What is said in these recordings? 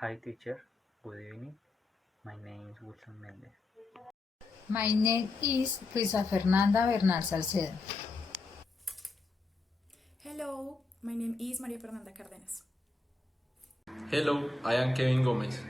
Hi teacher, good evening. My name is Wilson Mendez. My name is Luisa Fernanda Bernal Salcedo. Hello, my name is María Fernanda Cárdenas. Hello, I am Kevin Gomez.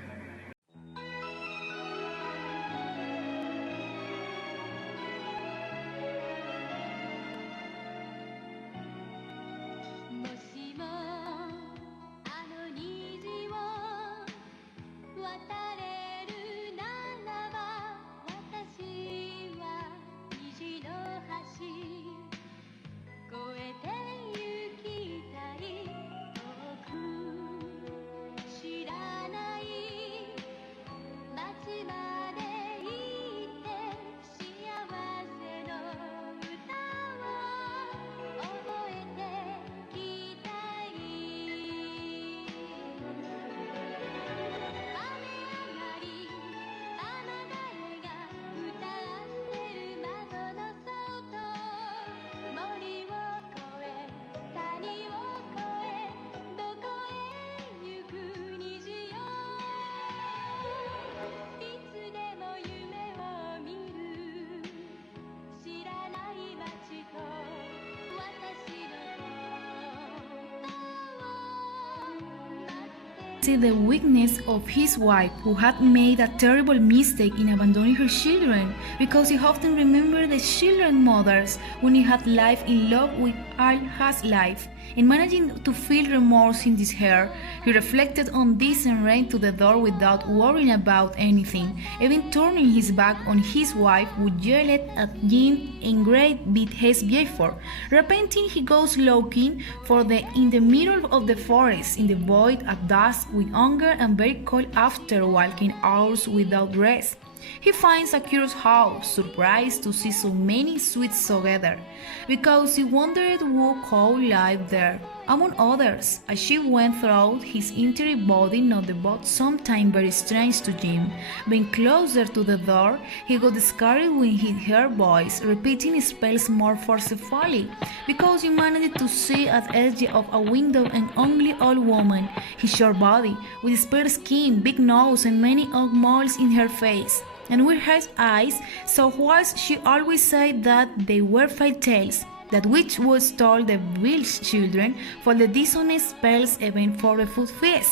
See the weakness of his wife, who had made a terrible mistake in abandoning her children, because he often remembered the children's mothers when he had life in love with all his life. In managing to feel remorse in his heart, he reflected on this and ran to the door without worrying about anything, even turning his back on his wife, who yelled at him in great behavior. Repenting, he goes looking for them in the middle of the forest, in the void at dusk, with hunger and very cold after walking hours without rest. He finds a curious house, surprised to see so many sweets together, because he wondered who could live there. Among others, as she went through his entire body, noted but something very strange to him. Being closer to the door, he got scared when he heard voice repeating spells more forcefully, because he managed to see at the edge of a window an ugly old woman, his short body, with spare skin, big nose, and many moles in her face, and with her eyes so white she always said that they were fairy tales, that which was told the village children for the dishonest spells even for the food feast.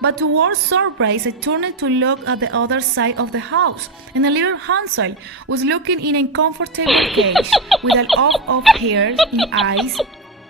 But to our surprise, I turned to look at the other side of the house, and a little Hansel was looking in a comfortable cage with a lot of hair in eyes.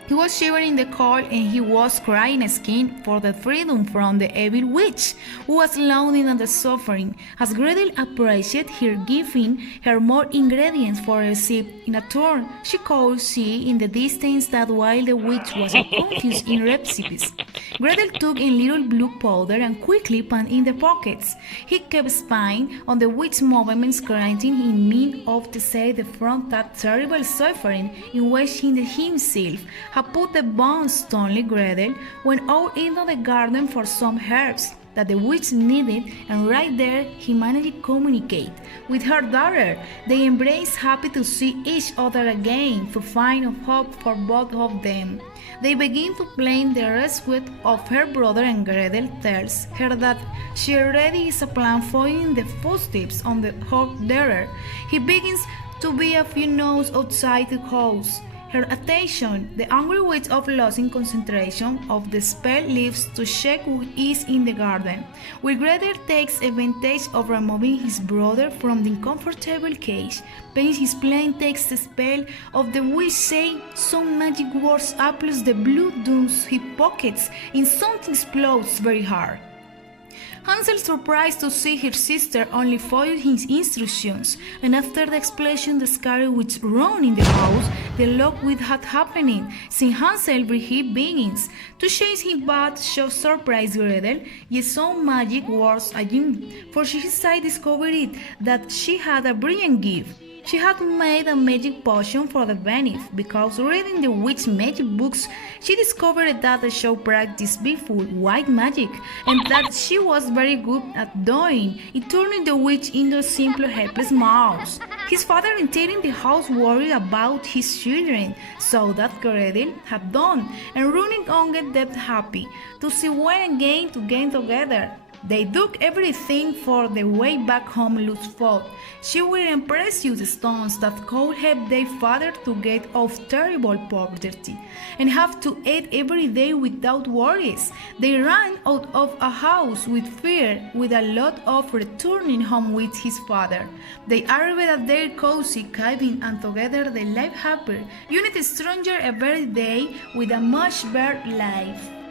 He was shivering in the cold, and he was crying asking for the freedom from the evil witch, who was lounging and suffering. As Gretel approached her, giving her more ingredients for her soup, in a turn she could see in the distance that while the witch was confused in recipes, Gretel took in little blue powder and quickly put in the pockets. He kept spying on the witch's movements, granting him mean of to save the from that terrible suffering in which he himself had put the bones. Only Gretel went out into the garden for some herbs that the witch needed, and right there he managed to communicate with her daughter. They embraced, happy to see each other again, to find a hope for both of them. They begin to plan the rescue of her brother, and Gretel tells her that she already is a plan following the footsteps on the her daughter. He begins to be a few notes outside the house. Her attention, the angry witch of losing concentration of the spell, leaves to check who is in the garden, where Gretel takes advantage of removing his brother from the uncomfortable cage. When his plan takes the spell of the witch, saying some magic words, apples the blue dust he pockets, and something explodes very hard. Hansel, surprised to see his sister, only followed his instructions, and after the explosion the scared witch ran in the house to look what had happening. Since Hansel he begins to chase him, but shows surprised Gretel, yet some magic words again, for she side discovered that she had a brilliant gift. She had made a magic potion for the benefit, because reading the witch magic books, she discovered that the show practiced before white magic, and that she was very good at doing it, turning the witch into a simple helpless mouse. His father, entering the house, worried about his children, saw that Gretel had done, and running on get them happy to see when again to gain together. They dug everything for the way back home Luz thought. She wearing precious stones that could help their father to get off terrible poverty and have to eat every day without worries. They ran out of a house with fear, with a lot of returning home with his father. They arrived at their cozy cabin and together they lived happy, united stronger every day with a much better life.